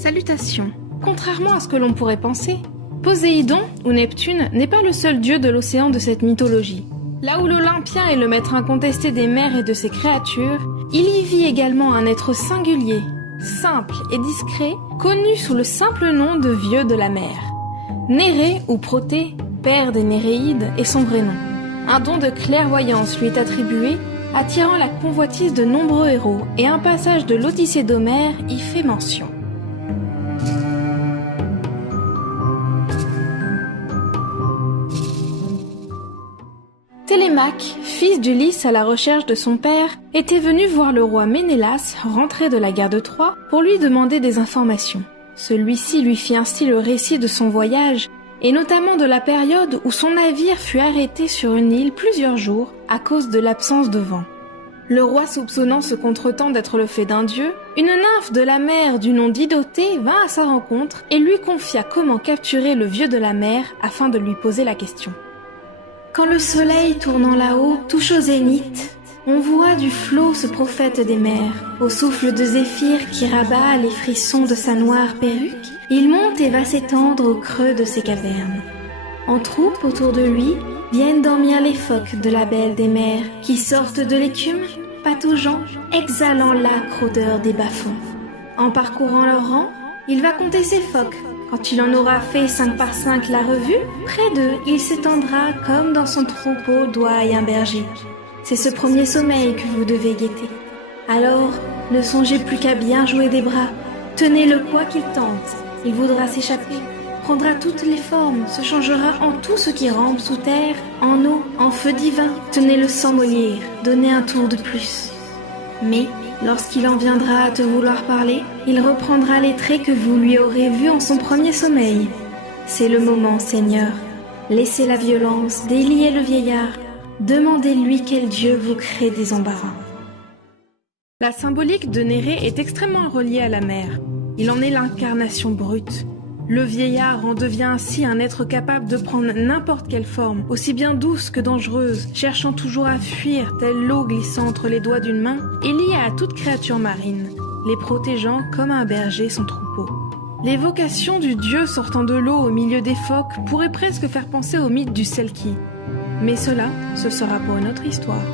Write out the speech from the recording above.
Salutations. Contrairement à ce que l'on pourrait penser, Poséidon, ou Neptune, n'est pas le seul dieu de l'océan de cette mythologie. Là où l'Olympien est le maître incontesté des mers et de ses créatures, il y vit également un être singulier, simple et discret, connu sous le simple nom de Vieux de la mer. Nérée, ou Protée, père des Néréides, est son vrai nom. Un don de clairvoyance lui est attribué, attirant la convoitise de nombreux héros, et un passage de l'Odyssée d'Homère y fait mention. Télémaque, fils d'Ulysse à la recherche de son père, était venu voir le roi Ménélas, rentré de la guerre de Troie, pour lui demander des informations. Celui-ci lui fit ainsi le récit de son voyage, et notamment de la période où son navire fut arrêté sur une île plusieurs jours à cause de l'absence de vent. Le roi, soupçonnant ce contretemps d'être le fait d'un dieu, une nymphe de la mer du nom d'Idotée vint à sa rencontre et lui confia comment capturer le Vieux de la mer afin de lui poser la question. Quand le soleil tournant là-haut touche au zénith, on voit du flot ce prophète des mers. Au souffle de Zéphyr qui rabat les frissons de sa noire perruque, il monte et va s'étendre au creux de ses cavernes. En troupe autour de lui viennent dormir les phoques de la belle des mers, qui sortent de l'écume, pataugeant, exhalant l'âcre odeur des bas-fonds. En parcourant leur rang, il va compter ses phoques. Quand il en aura fait 5 par 5 la revue, près d'eux, il s'étendra comme dans son troupeau d'ouailles un berger. C'est ce premier sommeil que vous devez guetter. Alors, ne songez plus qu'à bien jouer des bras. Tenez-le quoi qu'il tente. Il voudra s'échapper, prendra toutes les formes, se changera en tout ce qui rampe sous terre, en eau, en feu divin. Tenez-le sans mollir, donnez un tour de plus. Mais, lorsqu'il en viendra à te vouloir parler, il reprendra les traits que vous lui aurez vus en son premier sommeil. C'est le moment, Seigneur. Laissez la violence, déliez le vieillard. Demandez-lui quel dieu vous crée des embarras. La symbolique de Nérée est extrêmement reliée à la mer. Il en est l'incarnation brute. Le vieillard en devient ainsi un être capable de prendre n'importe quelle forme, aussi bien douce que dangereuse, cherchant toujours à fuir, telle l'eau glissant entre les doigts d'une main, et lié à toute créature marine, les protégeant comme un berger son troupeau. L'évocation du dieu sortant de l'eau au milieu des phoques pourrait presque faire penser au mythe du Selkie. Mais cela, ce sera pour une autre histoire.